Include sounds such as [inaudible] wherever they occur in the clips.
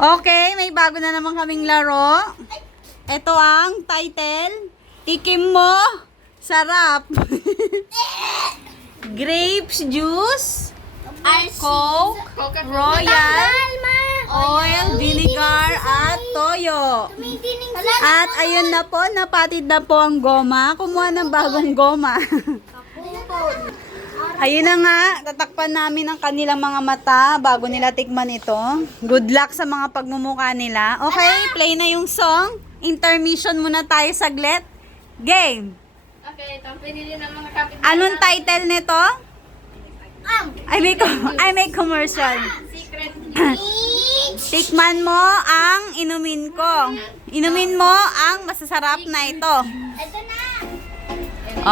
Okay, may bago na naman kaming laro. Ito ang title. Tikim mo. Sarap. [laughs] Grapes juice. Coke. Royal. Oil, vinegar, at toyo. At ayun na po, napatid na po ang goma. Kumuha ng bagong goma. [laughs] Ayun na nga, tatakpan namin ang kanilang mga mata bago nila tikman ito. Good luck sa mga pagmumukha nila. Okay, play na yung song. Intermission muna tayo saglit. Game. Okay, ito ang pinili ng mga kapit. Anong title nito? I make, I make commercial. Secret. [clears throat] Tikman mo ang inumin ko. Inumin mo ang masasarap na ito. Ito na.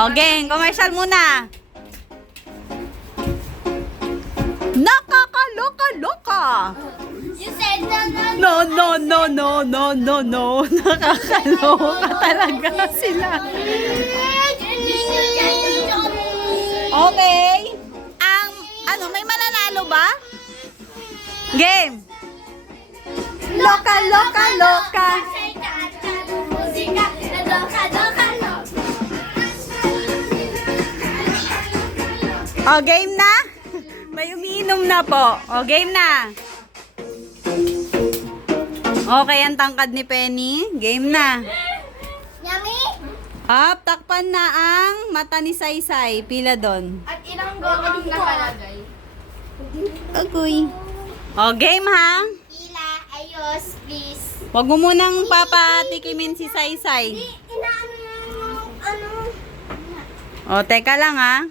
O, game. Commercial muna. Nakakaloka-loka. You said no, no, No, no, no, no, no, no. [laughs] Nakakaloka talaga sila. Okay. Ang, ano, may mananalo ba? Game. Loka, loka, loka. O, game na? May umiinom na po. O, game na. Okay, ang tangkad ni Penny. Game na. Yummy? Up, takpan na ang mata ni Saysay. Pila doon. At ilang gawang nakalagay? Agoy. O, game ha? Ila, ayos, please. Huwag mo munang papatikimin si Saysay. Inaano yung ano? O, teka lang ha.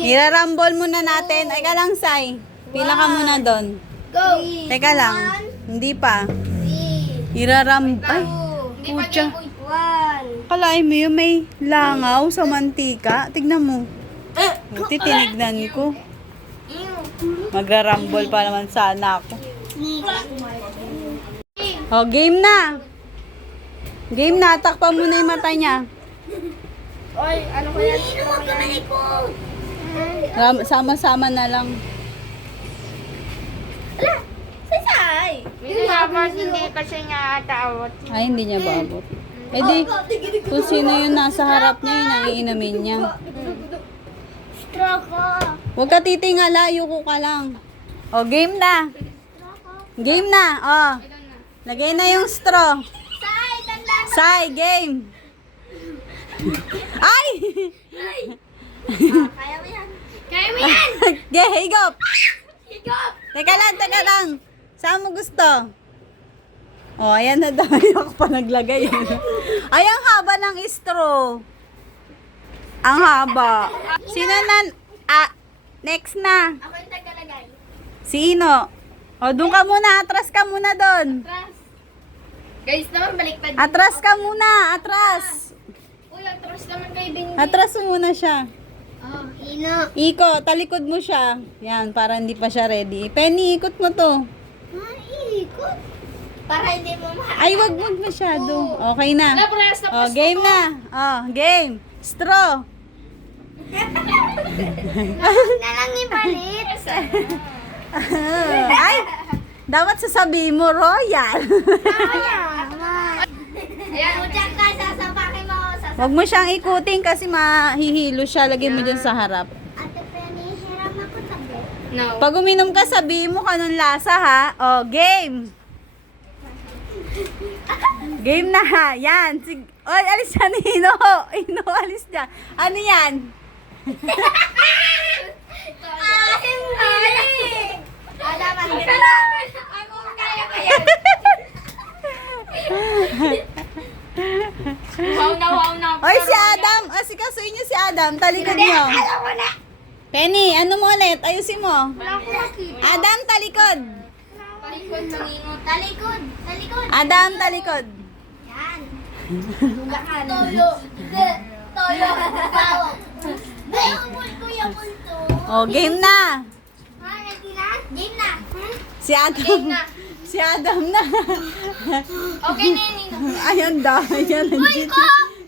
Irarambol muna natin. Teka lang, Say. Pila ka muna doon. Go! Teka lang. Hindi pa. Three, Iraram... Ay, Hindi one. Kalain mo yun, may langaw sa mantika. Tignan mo. Buti tinignan ko. Magrarambol pa naman sana ako. O, game na. Game na. Takpan mo na yung mata niya. Oy, ano kaya? Ino mo ka malikot. Sama-sama na lang. Ala, sasay. Minabas, hindi kasi niya atawat. Ay, hindi niya babot. Eh di, kung sino yung nasa harap niya, yun ang iinumin niya. Straw ko. Huwag ka titingala, yuko ka lang. O, game na. Game na, o. Lagay na yung straw. Say, tanda. Sai, game. Ay! Kaya mo yan. Kaya mo yan. Ge, higop. Higop. Teka lang, teka lang. Saan mo gusto? O, ayan na daw. [laughs] Ayoko pa naglagay. Ay, ang haba ng straw. Ang haba. Sino na? Ah, next na. Ako yung tagalagay. Sino? O, doon ka muna. Atras ka muna doon. Atras. Guys, naman baliktad. Atras ka muna. Atras. Uy, atras naman kay Benji. Atras mo muna siya. Oh, ino. Iko, talikod mo siya. Yan, para hindi pa siya ready. Penny, ikot mo to. Ah, ikot. Para hindi mo ma... Ay, wag wag masyado. Okay na. Wala, parehas na Oh, game na. Oh, game. Straw. na lang ipalit. [laughs] Ay, dapat sasabihin mo royal. Kaya, ma. Ayan, Utak ka, sasapakin mo. Sasapakin. wag mo siyang ikutin kasi mahihilo siya. Lagay mo dyan sa harap. Ate Penny, hiram ako tabi. No. Pag uminom ka, sabihin mo kanong lasa ha. Oh, game. Game na ha. Yan. Sig Oy, alis yan, Ino. [laughs] Ino, alis dyan. Ano yan? [laughs] Ah, hindi. Ah, dapat Salamat. Ako, kaya ko yan. Wow na, wow na. Oy, si Adam. Ah, si kasuin niyo si Adam. Talikod niyo. Penny, ano mo ulit? Ayusin mo. Adam, talikod. Talikod, nangingot. Talikod. Talikod. Adam, talikod. Yan. Tolo. Tolo. Ang. Oh, game na. Na? Game na. Hmm? Si Adam. [laughs] Si Adam na. Okay na yun. Ayan da. Ayan, Uy,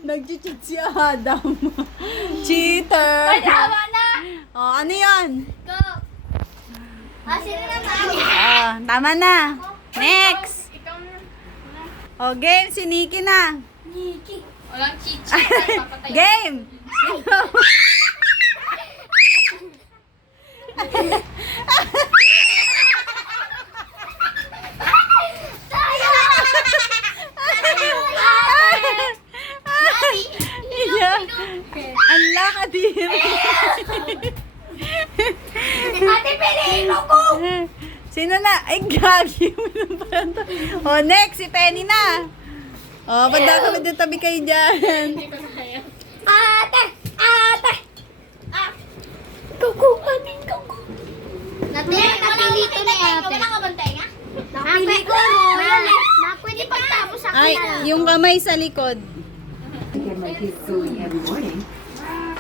nag-cheat. si Adam. [laughs] Cheater. Ay, tama na. Oh, ano yan? Go. Ah, sino naman? Ah, tama na. Next! Ikaw na. O, game. Si Nikki na. Niki. Walang chichi. [laughs] Game! [laughs] Yeah. Ang lakadir. Ate, piliin mo ko! Sino na? Ay, gagi mo na pala to. O, next, si Penny na. O, ba't daw kami dito tabi kayo dyan? Ate! Ate! Ah! Kuku, amin kuku. Nati, napili ko na ate. Wala ka bang tenga? Napili ko mo. Na, pwede pagtapos ako Ay, na lang. yung kamay sa likod.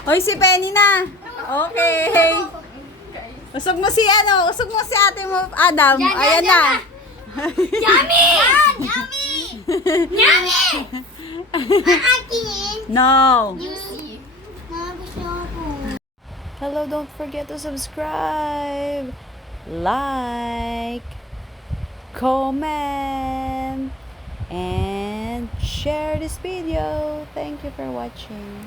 Hoy, si Penny na. Okay. Usog mo si ano, usog mo si ate mo, Adam. Yan, yan, Ayan yan na. Yummy! [laughs] Yan! Yummy! Yummy! Akin! No. Juicy. Hello, don't forget to subscribe, like, comment, and share this video. Thank you for watching.